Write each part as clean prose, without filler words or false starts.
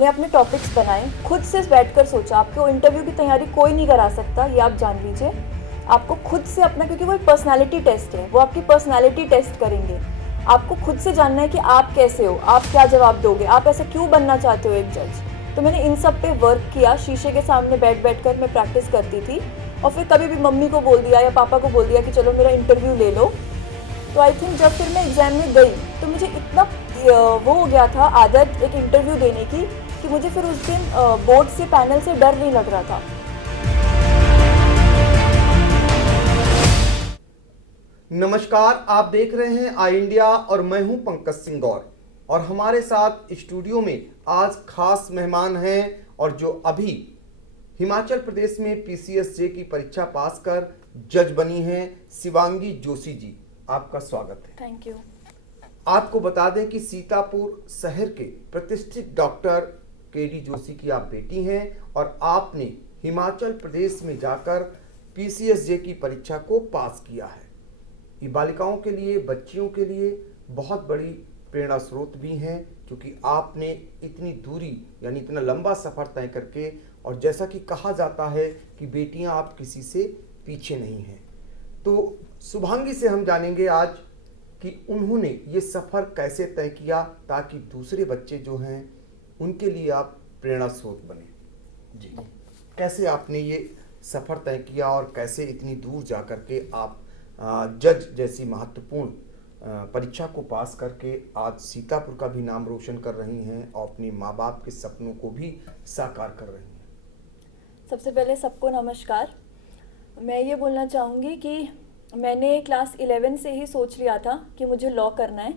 मैंने अपने टॉपिक्स बनाए, खुद से बैठकर सोचा। आपको इंटरव्यू की तैयारी कोई नहीं करा सकता, ये आप जान लीजिए। आपको खुद से अपना, क्योंकि वो एक पर्सनालिटी टेस्ट है, वो आपकी पर्सनालिटी टेस्ट करेंगे। आपको खुद से जानना है कि आप कैसे हो, आप क्या जवाब दोगे, आप ऐसा क्यों बनना चाहते हो एक जज। तो मैंने इन सब पे वर्क किया, शीशे के सामने बैठ कर मैं प्रैक्टिस करती थी। और फिर कभी भी मम्मी को बोल दिया या पापा को बोल दिया कि चलो मेरा इंटरव्यू ले लो। तो आई थिंक जब फिर मैं एग्ज़ाम में गई तो मुझे इतना वो हो गया था आदत एक इंटरव्यू देने की, कि मुझे फिर उस दिन बोर्ड से, पैनल से डर नहीं लग रहा था। नमस्कार, आप देख रहे हैं आई इंडिया और मैं हूं पंकज सिंह गौर। और हमारे साथ स्टूडियो में आज खास मेहमान हैं और जो अभी हिमाचल प्रदेश में पीसीएसजे की परीक्षा पास कर जज बनी हैं, शिवांगी जोशी जी। आपका स्वागत है। Thank you. आपको बता दें कि सीतापुर शहर के प्रतिष्ठित डॉक्टर केडी जोशी की आप बेटी हैं और आपने हिमाचल प्रदेश में जाकर पीसीएसजे की परीक्षा को पास किया है। ये बालिकाओं के लिए, बच्चियों के लिए बहुत बड़ी प्रेरणा स्रोत भी हैं, क्योंकि आपने इतनी दूरी यानी इतना लंबा सफ़र तय करके, और जैसा कि कहा जाता है कि बेटियां आप किसी से पीछे नहीं हैं। तो शुभांगी से हम जानेंगे आज कि उन्होंने ये सफ़र कैसे तय किया ताकि दूसरे बच्चे जो हैं उनके लिए आप प्रेरणा स्रोत बने। जी, कैसे आपने ये सफ़र तय किया और कैसे इतनी दूर जा कर के आप जज जैसी महत्वपूर्ण परीक्षा को पास करके आज सीतापुर का भी नाम रोशन कर रही हैं और अपने माँ बाप के सपनों को भी साकार कर रही हैं। सबसे पहले सबको नमस्कार। मैं ये बोलना चाहूँगी कि मैंने क्लास 11 से ही सोच लिया था कि मुझे लॉ करना है।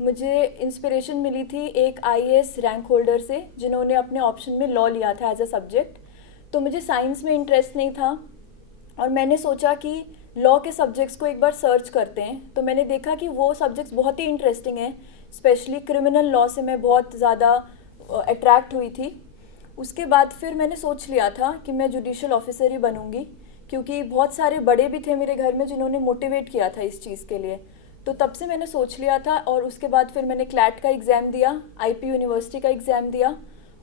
मुझे इंस्पिरेशन मिली थी एक आईएएस रैंक होल्डर से, जिन्होंने अपने ऑप्शन में लॉ लिया था एज अ सब्जेक्ट। तो मुझे साइंस में इंटरेस्ट नहीं था और मैंने सोचा कि लॉ के सब्जेक्ट्स को एक बार सर्च करते हैं। तो मैंने देखा कि वो सब्जेक्ट्स बहुत ही इंटरेस्टिंग हैं, स्पेशली क्रिमिनल लॉ से मैं बहुत ज़्यादा अट्रैक्ट हुई थी। उसके बाद फिर मैंने सोच लिया था कि मैं जुडिशियल ऑफिसर ही बनूंगी, क्योंकि बहुत सारे बड़े भी थे मेरे घर में जिन्होंने मोटिवेट किया था इस चीज़ के लिए। तो तब से मैंने सोच लिया था। और उसके बाद फिर मैंने क्लैट का एग्ज़ाम दिया, आईपी यूनिवर्सिटी का एग्ज़ाम दिया,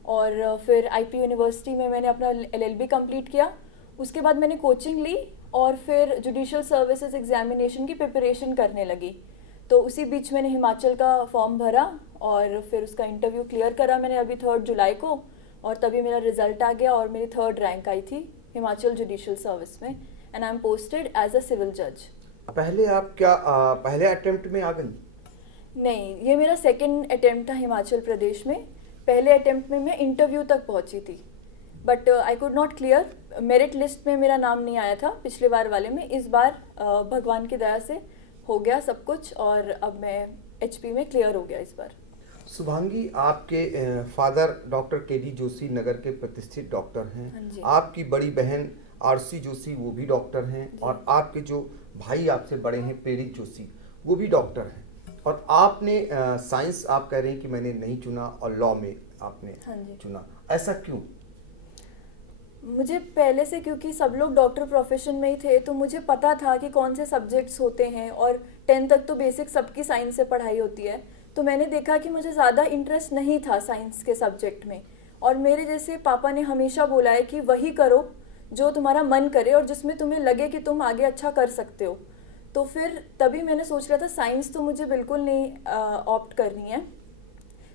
और फिर आईपी यूनिवर्सिटी में मैंने अपना एलएलबी कंप्लीट किया। उसके बाद मैंने कोचिंग ली और फिर जुडिशियल सर्विसेज एग्जामिनेशन की प्रिपरेशन करने लगी। तो उसी बीच मैंने हिमाचल का फॉर्म भरा और फिर उसका इंटरव्यू क्लियर करा मैंने अभी 3 जुलाई को, और तभी मेरा रिजल्ट आ गया और मेरी 3rd रैंक आई थी हिमाचल जुडिशियल सर्विस में, and I am posted as a civil जज। पहले आप क्या पहले अटेम्प्ट में आ गई? नहीं, ये मेरा 2nd अटेम्प्ट था हिमाचल प्रदेश में। पहले अटेम्प्ट में मैं इंटरव्यू तक पहुंची थी, but I could not clear. Merit list में मेरा नाम नहीं आया था पिछले बार वाले में। इस बार भगवान की दया से हो गया सब कुछ और अब मैं एचपी में क्लियर हो गया इस बार। शुभांगी, आपके फादर डॉक्टर केडी जोशी नगर के प्रतिष्ठित डॉक्टर हाँ हैं। जी। आपकी बड़ी बहन आरसी जोशी वो भी डॉक्टर हैं, और आपके जो भाई आपसे बड़े हैं प्रेरित जोशी वो भी डॉक्टर हैं। और आपने साइंस आप कह रहे हैं कि मैंने नहीं चुना और लॉ में आपने चुना, ऐसा क्यों? मुझे पहले से, क्योंकि सब लोग डॉक्टर प्रोफेशन में ही थे, तो मुझे पता था कि कौन से सब्जेक्ट्स होते हैं, और 10th तक तो बेसिक सबकी साइंस से पढ़ाई होती है। तो मैंने देखा कि मुझे ज़्यादा इंटरेस्ट नहीं था साइंस के सब्जेक्ट में, और मेरे जैसे पापा ने हमेशा बोला है कि वही करो जो तुम्हारा मन करे और जिसमें तुम्हें लगे कि तुम आगे अच्छा कर सकते हो। तो फिर तभी मैंने सोच लिया था साइंस तो मुझे बिल्कुल नहीं ऑप्ट करनी है।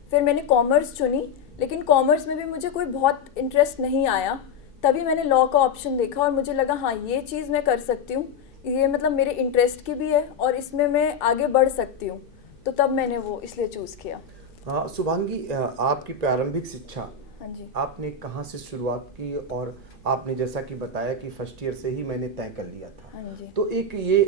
फिर मैंने कॉमर्स चुनी, लेकिन कॉमर्स में भी मुझे कोई बहुत इंटरेस्ट नहीं आया। तभी मैंने लॉ का ऑप्शन देखा और मुझे लगा हाँ, ये चीज़ मैं कर सकती हूँ, ये मतलब मेरे इंटरेस्ट की भी है और इसमें मैं आगे बढ़ सकती हूँ। तो तब मैंने वो इसलिए चूज़ किया। हाँ शुभांगी, आपकी प्रारंभिक शिक्षा हाँ जी। आपने कहाँ से शुरुआत की? और आपने जैसा कि बताया कि फर्स्ट ईयर से ही मैंने तय कर लिया था। हाँ जी। तो एक ये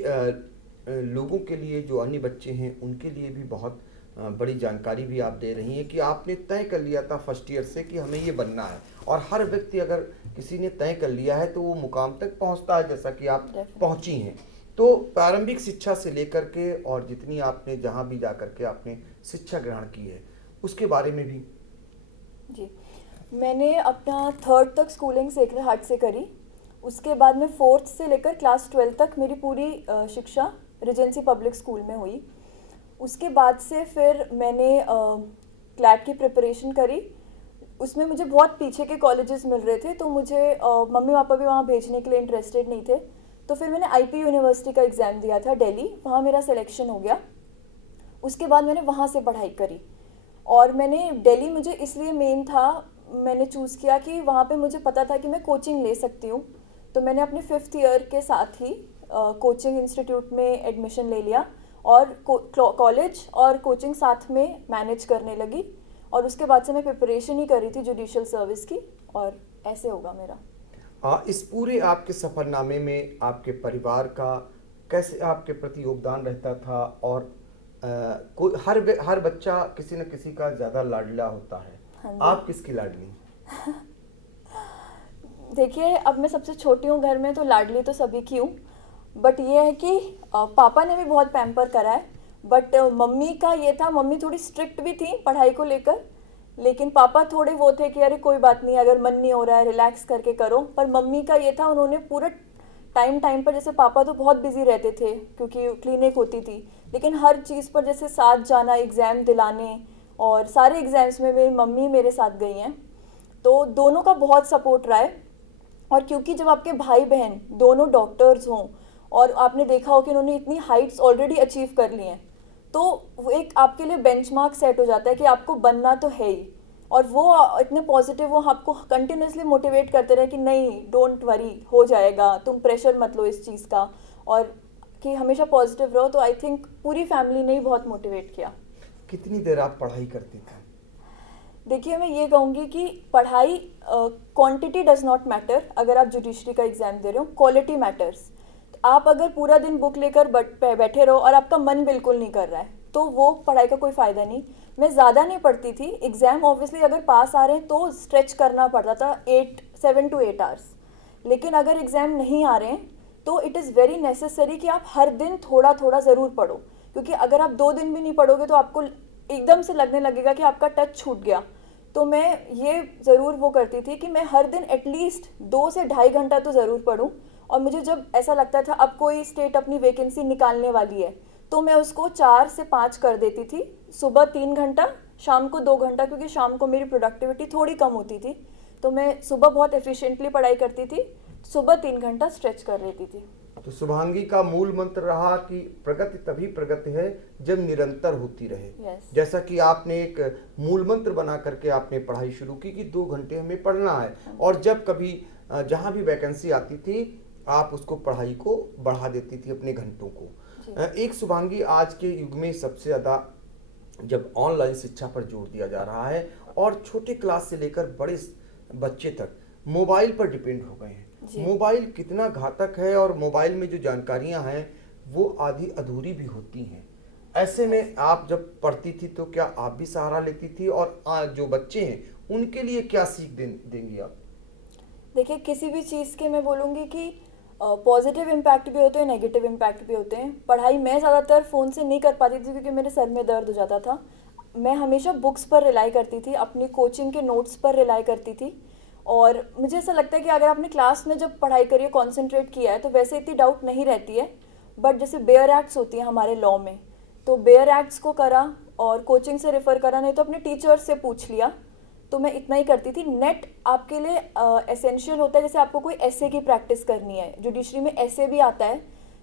लोगों के लिए, जो अन्य बच्चे हैं उनके लिए भी बहुत बड़ी जानकारी भी आप दे रही हैं कि आपने तय कर लिया था फर्स्ट ईयर से कि हमें ये बनना है। और हर व्यक्ति अगर किसी ने तय कर लिया है तो वो मुकाम तक पहुंचता है, जैसा कि आप पहुंची हैं। तो प्रारंभिक शिक्षा से लेकर के और जितनी आपने जहां भी जा कर के आपने शिक्षा ग्रहण की है उसके बारे में भी। जी, मैंने अपना 3rd तक स्कूलिंग सेक्रेड हार्ट से करी। उसके बाद में 4th से लेकर क्लास 12 तक मेरी पूरी शिक्षा रिजेंसी पब्लिक स्कूल में हुई। उसके बाद से फिर मैंने क्लैट की प्रिपरेशन करी उसमें मुझे बहुत पीछे के कॉलेजेस मिल रहे थे, तो मुझे मम्मी पापा भी वहाँ भेजने के लिए इंटरेस्टेड नहीं थे। तो फिर मैंने आईपी यूनिवर्सिटी का एग्ज़ाम दिया था दिल्ली, वहाँ मेरा सिलेक्शन हो गया। उसके बाद मैंने वहाँ से पढ़ाई करी, और मैंने दिल्ली मुझे इसलिए मेन था, मैंने चूज़ किया कि वहाँ पे मुझे पता था कि मैं कोचिंग ले सकती हूँ। तो मैंने अपने 5th ईयर के साथ ही कोचिंग इंस्टीट्यूट में एडमिशन ले लिया, और कॉलेज और कोचिंग साथ में मैनेज करने लगी। और उसके बाद से मैं प्रिपरेशन ही कर रही थी जुडिशियल सर्विस की, और ऐसे होगा मेरा। इस पूरे आपके सफरनामे में आपके परिवार का कैसे आपके प्रति योगदान रहता था? और कोई हर बच्चा किसी न किसी का ज़्यादा लाडला होता है। हाँ जी। आप किसकी लाडली? देखिए, अब मैं सबसे छोटी हूँ घर में, तो लाडली तो सभी की हूँ। बट ये है कि पापा ने भी बहुत पैम्पर करा है। बट मम्मी का ये था, मम्मी थोड़ी स्ट्रिक्ट भी थी पढ़ाई को लेकर, लेकिन पापा थोड़े वो थे कि अरे कोई बात नहीं, अगर मन नहीं हो रहा है रिलैक्स करके करो। पर मम्मी का ये था, उन्होंने पूरा टाइम पर, जैसे पापा तो बहुत बिजी रहते थे क्योंकि क्लिनिक होती थी, लेकिन हर चीज़ पर जैसे साथ जाना, एग्ज़ाम दिलाने, और सारे एग्ज़ाम्स में मेरी मम्मी मेरे साथ गई हैं। तो दोनों का बहुत सपोर्ट रहा है। और क्योंकि जब आपके भाई बहन दोनों डॉक्टर्स हों, और आपने देखा हो कि उन्होंने इतनी हाइट्स ऑलरेडी अचीव कर ली हैं, तो वो एक आपके लिए बेंचमार्क सेट हो जाता है कि आपको बनना तो है ही। और वो इतने पॉजिटिव, वो आपको कंटिन्यूसली मोटिवेट करते रहे कि नहीं, डोंट वरी, हो जाएगा, तुम प्रेशर मत लो इस चीज़ का, और कि हमेशा पॉजिटिव रहो। तो आई थिंक पूरी फैमिली ने ही बहुत मोटिवेट किया। कितनी देर आप पढ़ाई करते थे? देखिए, मैं ये कहूँगी कि पढ़ाई, क्वांटिटी डज नॉट मैटर। अगर आप जुडिशरी का एग्ज़ाम दे रहे हो, क्वालिटी मैटर्स। आप अगर पूरा दिन बुक लेकर बैठे रहो और आपका मन बिल्कुल नहीं कर रहा है, तो वो पढ़ाई का कोई फ़ायदा नहीं। मैं ज़्यादा नहीं पढ़ती थी। एग्ज़ाम ऑब्वियसली अगर पास आ रहे हैं तो स्ट्रेच करना पड़ता था 7 to 8 आवर्स। लेकिन अगर एग्ज़ाम नहीं आ रहे हैं तो इट इज़ वेरी नेसेसरी कि आप हर दिन थोड़ा थोड़ा ज़रूर पढ़ो, क्योंकि अगर आप 2 दिन भी नहीं पढ़ोगे तो आपको एकदम से लगने लगेगा कि आपका टच छूट गया। तो मैं ये ज़रूर वो करती थी कि मैं हर दिन एटलीस्ट 2 से ढाई घंटा तो ज़रूर पढूं। और मुझे जब ऐसा लगता था अब कोई स्टेट अपनी वैकेंसी निकालने वाली है, तो मैं उसको 4 से 5 कर देती थी। सुबह 3 घंटा, शाम को 2 घंटा, क्योंकि शाम को मेरी प्रोडक्टिविटी थोड़ी कम होती थी। तो मैं सुबह बहुत एफिशिएंटली पढ़ाई करती थी, सुबह 3 घंटा स्ट्रेच कर लेती थी। तो शुभांगी का मूल मंत्र रहा कि प्रगति तभी प्रगति है जब निरंतर होती रहे। Yes. जैसा कि आपने एक मूल मंत्र बना करके आपने पढ़ाई शुरू की कि 2 घंटे हमें पढ़ना है, और जब कभी जहाँ भी वैकेंसी आती थी आप उसको पढ़ाई को बढ़ा देती थी अपने घंटों को। एक शुभांगी, आज के युग में सबसे ज़्यादा जब ऑनलाइन शिक्षा पर जोर दिया जा रहा है और छोटे क्लास से लेकर बड़े बच्चे तक मोबाइल पर डिपेंड हो गए हैं। मोबाइल कितना घातक है, और मोबाइल में जो जानकारियां हैं वो आधी अधूरी भी होती हैं। ऐसे में आप जब पढ़ती थी तो क्या आप भी सहारा लेती थी, और जो बच्चे हैं उनके लिए क्या सीख देंगी आप? देखिए, किसी भी चीज़ के मैं बोलूँगी कि पॉजिटिव इम्पैक्ट भी होते हैं, नेगेटिव इम्पैक्ट भी होते हैं। पढ़ाई मैं ज़्यादातर फ़ोन से नहीं कर पाती थी क्योंकि मेरे सर में दर्द हो जाता था। मैं हमेशा बुक्स पर रिलाई करती थी, अपनी कोचिंग के नोट्स पर रिलाई करती थी। और मुझे ऐसा लगता है कि अगर आपने क्लास में जब पढ़ाई करी है, कॉन्सेंट्रेट किया है, तो वैसे इतनी डाउट नहीं रहती है। बट जैसे बेयर एक्ट्स होती हैं हमारे लॉ में, तो बेयर एक्ट्स को करा और कोचिंग से रेफ़र करा, नहीं तो अपने टीचर्स से पूछ लिया। तो मैं इतना ही करती थी। नेट आपके लिए एसेंशियल होता है। जैसे आपको कोई एसे की प्रैक्टिस करनी है, जुडिशरी में एसे भी आता है,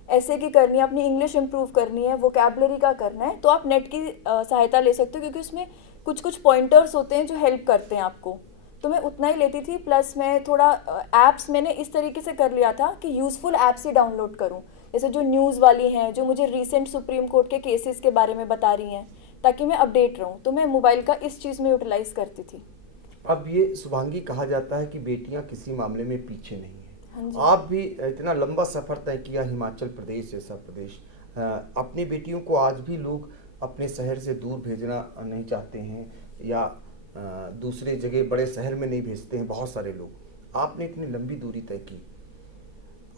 एसे की करनी है, अपनी इंग्लिश इंप्रूव करनी है, वोकैबुलरी का करना है, तो आप नेट की सहायता ले सकते हो, क्योंकि उसमें कुछ कुछ पॉइंटर्स होते हैं जो हेल्प करते हैं आपको। तो मैं उतना ही लेती थी। प्लस मैं थोड़ा ऐप्स मैंने इस तरीके से कर लिया था कि यूज़फुल ऐप्स ही डाउनलोड करूँ, जैसे जो न्यूज़ वाली हैं, जो मुझे रिसेंट सुप्रीम कोर्ट के केसेस के बारे में बता रही हैं, ताकि मैं अपडेट रहूँ। तो मैं मोबाइल का इस चीज़ में यूटिलाइज़ करती थी। अब ये शुभांगी, कहा जाता है कि बेटियां किसी मामले में पीछे नहीं हैं। आप भी इतना लंबा सफ़र तय किया, हिमाचल प्रदेश जैसा प्रदेश, अपनी बेटियों को आज भी लोग अपने शहर से दूर भेजना नहीं चाहते हैं, या दूसरे जगह बड़े शहर में नहीं भेजते हैं बहुत सारे लोग। आपने इतनी लंबी दूरी तय की,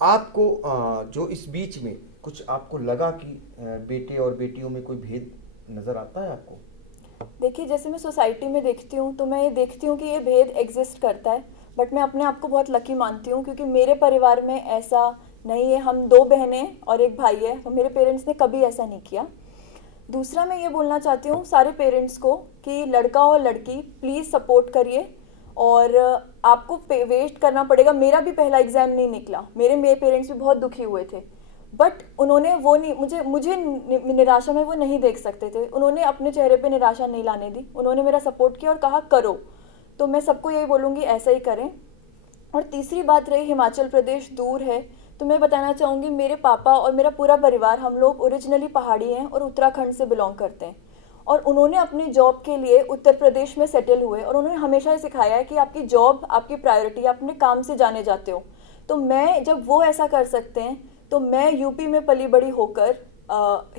आपको जो इस बीच में कुछ आपको लगा कि बेटे और बेटियों में कोई भेद नज़र आता है आपको? देखिए, जैसे मैं सोसाइटी में देखती हूँ तो मैं ये देखती हूँ कि ये भेद एग्जिस्ट करता है। बट मैं अपने आप को बहुत लकी मानती हूँ, क्योंकि मेरे परिवार में ऐसा नहीं है। हम 2 बहनें और एक भाई है, तो मेरे पेरेंट्स ने कभी ऐसा नहीं किया। दूसरा, मैं ये बोलना चाहती हूँ सारे पेरेंट्स को कि लड़का और लड़की प्लीज़ सपोर्ट करिए। और आपको वेस्ट करना पड़ेगा। मेरा भी पहला एग्ज़ाम नहीं निकला, मेरे पेरेंट्स भी बहुत दुखी हुए थे, बट उन्होंने वो नहीं, मुझे निराशा में वो नहीं देख सकते थे। उन्होंने अपने चेहरे पे निराशा नहीं लाने दी, उन्होंने मेरा सपोर्ट किया और कहा करो। तो मैं सबको यही बोलूँगी ऐसा ही करें। और तीसरी बात रही हिमाचल प्रदेश दूर है, तो मैं बताना चाहूँगी मेरे पापा और मेरा पूरा परिवार, हम लोग ओरिजिनली पहाड़ी हैं और उत्तराखंड से बिलोंग करते हैं। और उन्होंने अपनी जॉब के लिए उत्तर प्रदेश में सेटल हुए और उन्होंने हमेशा ये सिखाया है कि आपकी जॉब आपकी प्रायोरिटी, आप अपने काम से जाने जाते हो। तो मैं जब वो ऐसा कर सकते हैं तो मैं यूपी में पली बड़ी होकर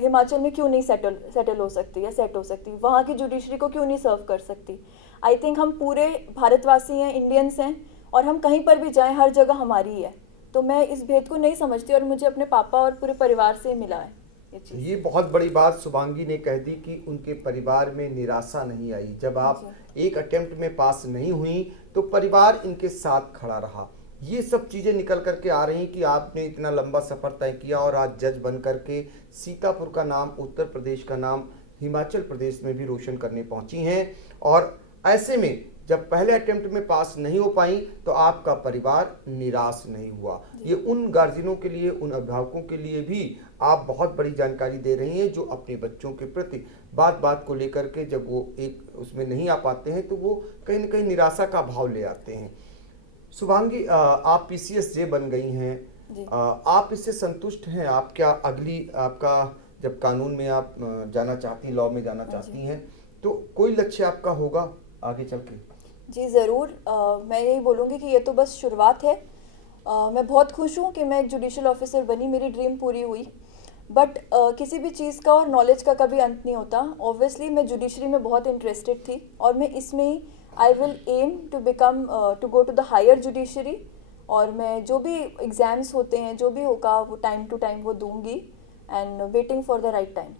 हिमाचल में क्यों नहीं सेटल हो सकती या सेट हो सकती, वहाँ की जुडिशरी को क्यों नहीं सर्व कर सकती। आई थिंक हम पूरे भारतवासी हैं, इंडियंस हैं, और हम कहीं पर भी जाएं हर जगह हमारी ही है। तो मैं इस भेद को नहीं समझती और मुझे अपने पापा और पूरे परिवार से मिला है ये चीज़। ये बहुत बड़ी बात शुभांगी ने कह दी कि उनके परिवार में निराशा नहीं आई। जब आप एक अटेम्प्ट में पास नहीं हुई तो परिवार इनके साथ खड़ा रहा। ये सब चीज़ें निकल करके आ रही कि आपने इतना लंबा सफ़र तय किया और आज जज बन करके सीतापुर का नाम, उत्तर प्रदेश का नाम हिमाचल प्रदेश में भी रोशन करने पहुंची हैं। और ऐसे में जब पहले अटेम्प्ट में पास नहीं हो पाई तो आपका परिवार निराश नहीं हुआ। ये उन गार्जियनों के लिए, उन अभिभावकों के लिए भी आप बहुत बड़ी जानकारी दे रही हैं जो अपने बच्चों के प्रति बात बात को लेकर के जब वो एक उसमें नहीं आ पाते हैं तो वो कहीं ना कहीं निराशा का भाव ले आते हैं। शुभांगी, आप पीसीएस बन गई हैं, आप इससे संतुष्ट हैं? आप क्या अगली आपका जब कानून में आप जाना चाहती, लॉ में जाना चाहती हैं, तो कोई लक्ष्य आपका होगा आगे चल के? जी ज़रूर। मैं यही बोलूँगी कि ये तो बस शुरुआत है। मैं बहुत खुश हूँ कि मैं एक जुडिशल ऑफिसर बनी, मेरी ड्रीम पूरी हुई। बट किसी भी चीज़ का और नॉलेज का कभी अंत नहीं होता। ऑब्वियसली मैं जुडिशरी में बहुत इंटरेस्टेड थी और मैं इसमें ही I will aim to go to the higher judiciary. और मैं जो भी एग्ज़ाम्स होते हैं, जो भी होगा, वो टाइम टू टाइम वो दूंगी and waiting for the right time.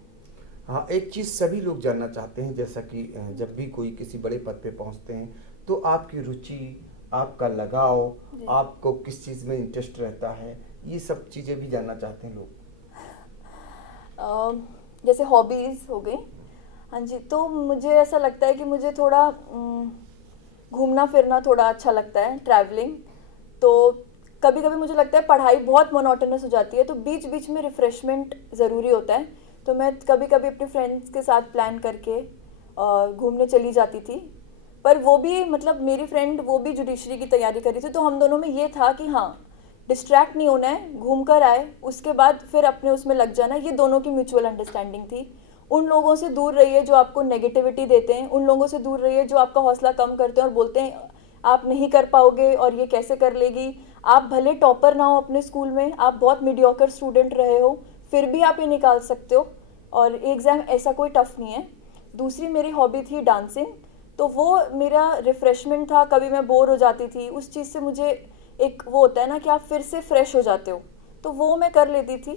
हाँ, एक चीज़ सभी लोग जानना चाहते हैं, जैसा कि जब भी कोई किसी बड़े पद पे पहुंचते हैं तो आपकी रुचि, आपका लगाव, आपको किस चीज़ में इंटरेस्ट रहता है, ये सब चीज़ें भी जानना चाहते हैं लोग। जैसे हॉबीज़ हो गई, हाँ जी, तो मुझे ऐसा लगता है कि मुझे थोड़ा घूमना फिरना थोड़ा अच्छा लगता है, ट्रैवलिंग। तो कभी कभी मुझे लगता है पढ़ाई बहुत मोनोटोनस हो जाती है, तो बीच बीच में रिफ़्रेशमेंट ज़रूरी होता है। तो मैं कभी कभी अपने फ्रेंड्स के साथ प्लान करके घूमने चली जाती थी। पर वो भी मतलब मेरी फ्रेंड वो भी जुडिशरी की तैयारी कर रही थी, तो हम दोनों में ये था कि हाँ, डिस्ट्रैक्ट नहीं होना है, घूम कर आए, उसके बाद फिर अपने उसमें लग जाना। ये दोनों की म्यूचुअल अंडरस्टैंडिंग थी। उन लोगों से दूर रहिए जो आपको नेगेटिविटी देते हैं, उन लोगों से दूर रहिए जो आपका हौसला कम करते हैं और बोलते हैं आप नहीं कर पाओगे और ये कैसे कर लेगी। आप भले टॉपर ना हो अपने स्कूल में, आप बहुत मीडियोकर स्टूडेंट रहे हो, फिर भी आप ये निकाल सकते हो और एग्ज़ाम ऐसा कोई टफ नहीं है। दूसरी मेरी हॉबी थी डांसिंग, तो वो मेरा रिफ़्रेशमेंट था। कभी मैं बोर हो जाती थी, उस चीज़ से मुझे एक वो होता है ना कि आप फिर से फ्रेश हो जाते हो, तो वो मैं कर लेती थी।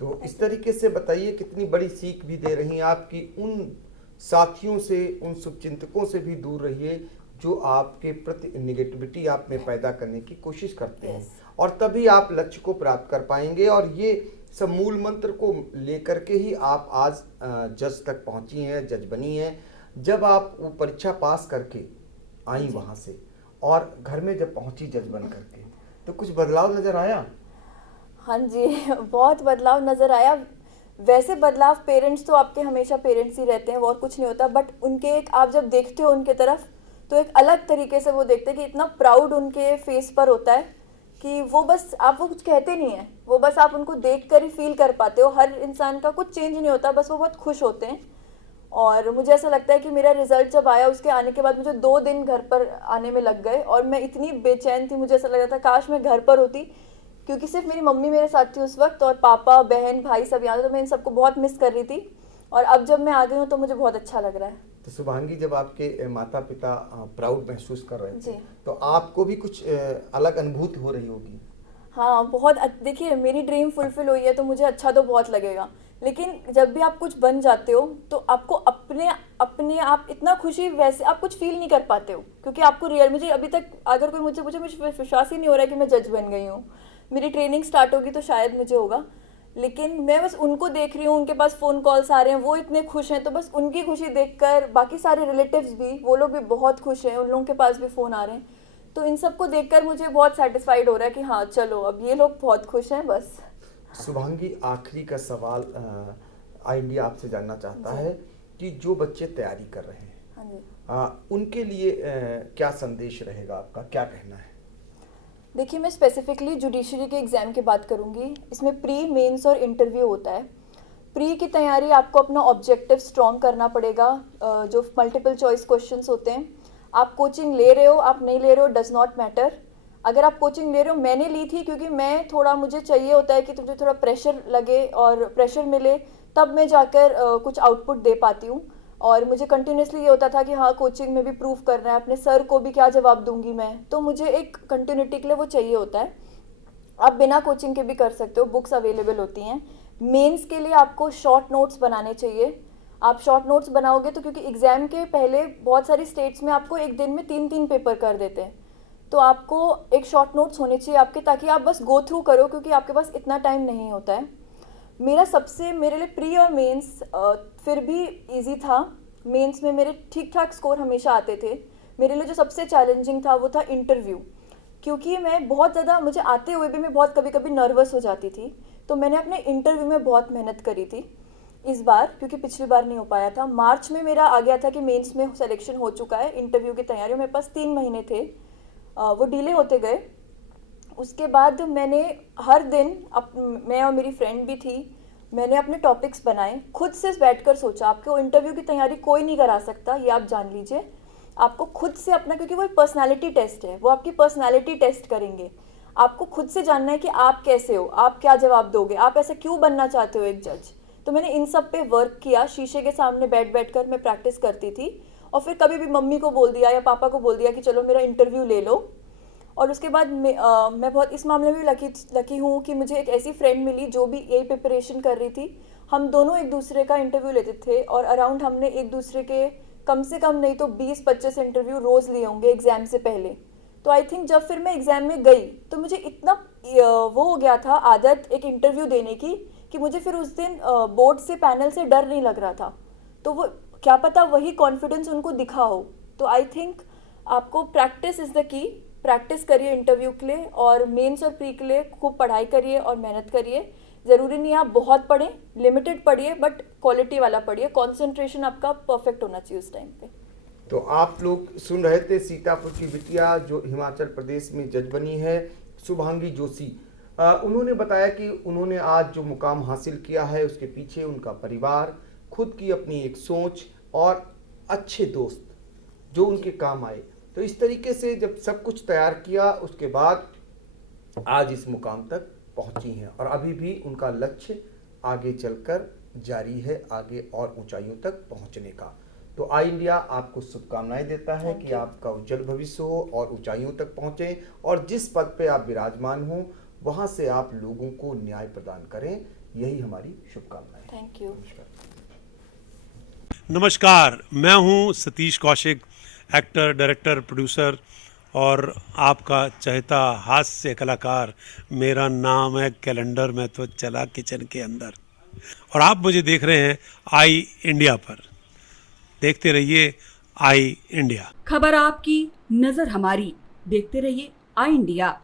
तो इस तरीके से बताइए, कितनी बड़ी सीख भी दे रही हैं आपकी उन साथियों से, उन शुभचिंतकों से भी दूर रहिए जो आपके प्रति निगेटिविटी आप में पैदा करने की कोशिश करते हैं, और तभी आप लक्ष्य को प्राप्त कर पाएंगे। और ये सब मूल मंत्र को लेकर के ही आप आज जज तक पहुंची हैं, जज बनी हैं। जब आप वो परीक्षा पास करके आई वहाँ से और घर में जब पहुंची जज बन करके, तो कुछ बदलाव नज़र आया? हाँ जी, बहुत बदलाव नज़र आया। वैसे बदलाव, पेरेंट्स तो आपके हमेशा पेरेंट्स ही रहते हैं, वो और कुछ नहीं होता। बट उनके एक आप जब देखते हो उनके तरफ, तो एक अलग तरीके से वो देखते हैं कि इतना प्राउड उनके फेस पर होता है कि वो बस, आप वो कुछ कहते नहीं हैं, वो बस आप उनको देख कर ही फील कर पाते हो। हर इंसान का कुछ चेंज नहीं होता, बस वो बहुत खुश होते हैं। और मुझे ऐसा लगता है कि मेरा रिजल्ट जब आया, उसके आने के बाद मुझे 2 दिन घर पर आने में लग गए और मैं इतनी बेचैन थी, मुझे ऐसा लग रहा था काश मैं घर पर होती, क्योंकि सिर्फ मेरी मम्मी मेरे साथ थी उस वक्त और पापा, बहन, भाई सब यहाँ थे। तो मैं इन सबको बहुत मिस कर रही थी और अब जब मैं आ गई हूँ तो मुझे बहुत अच्छा लग रहा है। तो शुभांगी, जब आपके माता पिता प्राउड महसूस कर रहे थे जी, तो आपको भी कुछ अलग अनुभूति हो रही होगी? हाँ, बहुत। देखिए, मेरी ड्रीम फुलफिल हुई है तो मुझे अच्छा तो बहुत लगेगा, लेकिन जब भी आप कुछ बन जाते हो तो आपको अपने अपने आप इतना खुशी वैसे आप कुछ फील नहीं कर पाते हो, क्योंकि आपको रियल, मुझे अभी तक अगर कोई मुझे मुझे विश्वास ही नहीं हो रहा है कि मैं जज बन गई हूँ। मेरी ट्रेनिंग स्टार्ट होगी तो शायद मुझे होगा, लेकिन मैं बस उनको देख रही हूँ, उनके पास फ़ोन कॉल्स आ रहे हैं, वो इतने खुश हैं, तो बस उनकी खुशी देखकर बाकी सारे रिलेटिव्स भी, वो लोग भी बहुत खुश हैं, उन लोगों के पास भी फ़ोन आ रहे हैं। तो इन सबको देखकर मुझे बहुत सेटिस्फाइड हो रहा है कि हाँ चलो अब ये लोग बहुत खुश हैं बस। शुभांगी, आखिरी का सवाल आई इंडिया आपसे जानना चाहता है कि जो बच्चे तैयारी कर रहे हैं, हाँ जी। उनके लिए क्या संदेश रहेगा, आपका क्या कहना है? देखिए, मैं स्पेसिफिकली जुडिशरी के एग्ज़ाम की बात करूँगी। इसमें प्री, मेंस और इंटरव्यू होता है। प्री की तैयारी आपको अपना ऑब्जेक्टिव स्ट्रॉन्ग करना पड़ेगा। जो मल्टीपल चॉइस क्वेश्चंस होते हैं, आप कोचिंग ले रहे हो, आप नहीं ले रहे हो, डज़ नॉट मैटर। अगर आप कोचिंग ले रहे हो, मैंने ली थी क्योंकि मैं थोड़ा, मुझे चाहिए होता है कि मुझे थोड़ा प्रेशर लगे और प्रेशर मिले, तब मैं जाकर कुछ आउटपुट दे पाती हूँ। और मुझे कंटिन्यूसली ये होता था कि हाँ कोचिंग में भी प्रूव करना है, अपने सर को भी क्या जवाब दूंगी मैं, तो मुझे एक कंटिन्यूटी के लिए वो चाहिए होता है। आप बिना कोचिंग के भी कर सकते हो, बुक्स अवेलेबल होती हैं। मेंस के लिए आपको शॉर्ट नोट्स बनाने चाहिए। आप शॉर्ट नोट्स बनाओगे तो, क्योंकि एग्ज़ाम के पहले बहुत सारी स्टेट्स में आपको एक दिन में 3-3 पेपर कर देते हैं, तो आपको एक शॉर्ट नोट्स होने चाहिए आपके, ताकि आप बस गो थ्रू करो, क्योंकि आपके पास इतना टाइम नहीं होता है। मेरे लिए प्री और मेंस फिर भी इजी था। मेंस में मेरे ठीक ठाक स्कोर हमेशा आते थे। मेरे लिए जो सबसे चैलेंजिंग था वो था इंटरव्यू, क्योंकि मैं बहुत ज़्यादा, मुझे आते हुए भी मैं बहुत कभी कभी नर्वस हो जाती थी। तो मैंने अपने इंटरव्यू में बहुत मेहनत करी थी इस बार, क्योंकि पिछली बार नहीं हो पाया था। मार्च में मेरा आ गया था कि मेंस में सिलेक्शन हो चुका है। इंटरव्यू की तैयारी मेरे पास 3 महीने थे, वो डिले होते गए। उसके बाद मैंने हर दिन मैं और मेरी फ्रेंड भी थी, मैंने अपने टॉपिक्स बनाए, खुद से बैठकर सोचा। आपको इंटरव्यू की तैयारी कोई नहीं करा सकता, ये आप जान लीजिए। आपको खुद से अपना, क्योंकि वो एक पर्सनालिटी टेस्ट है, वो आपकी पर्सनालिटी टेस्ट करेंगे। आपको खुद से जानना है कि आप कैसे हो, आप क्या जवाब दोगे, आप ऐसा क्यों बनना चाहते हो एक जज। तो मैंने इन सब पे वर्क किया, शीशे के सामने बैठ कर मैं प्रैक्टिस करती थी। और फिर कभी भी मम्मी को बोल दिया या पापा को बोल दिया कि चलो मेरा इंटरव्यू ले लो। और उसके बाद मैं बहुत इस मामले में भी लकी हूँ कि मुझे एक ऐसी फ्रेंड मिली जो भी यही प्रिपरेशन कर रही थी। हम दोनों एक दूसरे का इंटरव्यू लेते थे, और अराउंड हमने एक दूसरे के कम से कम नहीं तो 20-25 इंटरव्यू रोज़ लिए होंगे एग्ज़ाम से पहले। तो आई थिंक जब फिर मैं एग्ज़ाम में गई तो मुझे इतना वो हो गया था आदत एक इंटरव्यू देने की, कि मुझे फिर उस दिन बोर्ड से, पैनल से डर नहीं लग रहा था। तो वो क्या पता वही कॉन्फिडेंस उनको दिखा हो। तो आई थिंक आपको practice is the key. Practice करिए इंटरव्यू के लिए, और मेंस और प्री के लिए खूब पढ़ाई करिए और मेहनत करिए। ज़रूरी नहीं आप बहुत पढ़ें, लिमिटेड पढ़िए, बट क्वालिटी वाला पढ़िए। कंसंट्रेशन आपका परफेक्ट होना चाहिए उस टाइम पे। तो आप लोग सुन रहे थे सीतापुर की बिटिया जो हिमाचल प्रदेश में जज बनी है, शुभांगी जोशी। उन्होंने बताया कि उन्होंने आज जो मुकाम हासिल किया है उसके पीछे उनका परिवार, खुद की अपनी एक सोच और अच्छे दोस्त जो उनके काम आए। तो इस तरीके से जब सब कुछ तैयार किया, उसके बाद आज इस मुकाम तक पहुंची हैं, और अभी भी उनका लक्ष्य आगे चलकर जारी है, आगे और ऊंचाइयों तक पहुंचने का। तो आई इंडिया आपको शुभकामनाएं देता है कि आपका उज्जवल भविष्य हो और ऊंचाइयों तक पहुंचे, और जिस पद पे आप विराजमान हो वहां से आप लोगों को न्याय प्रदान करें, यही हमारी शुभकामनाएं। Thank you. नमस्कार, मैं हूं Satish Kaushik, actor, director, producer और आपका चहेता हास्य कलाकार। मेरा नाम है कैलेंडर, मैं तो चला किचन के अंदर, और आप मुझे देख रहे हैं आई इंडिया पर। देखते रहिए आई इंडिया। खबर आपकी, नजर हमारी। देखते रहिए आई इंडिया।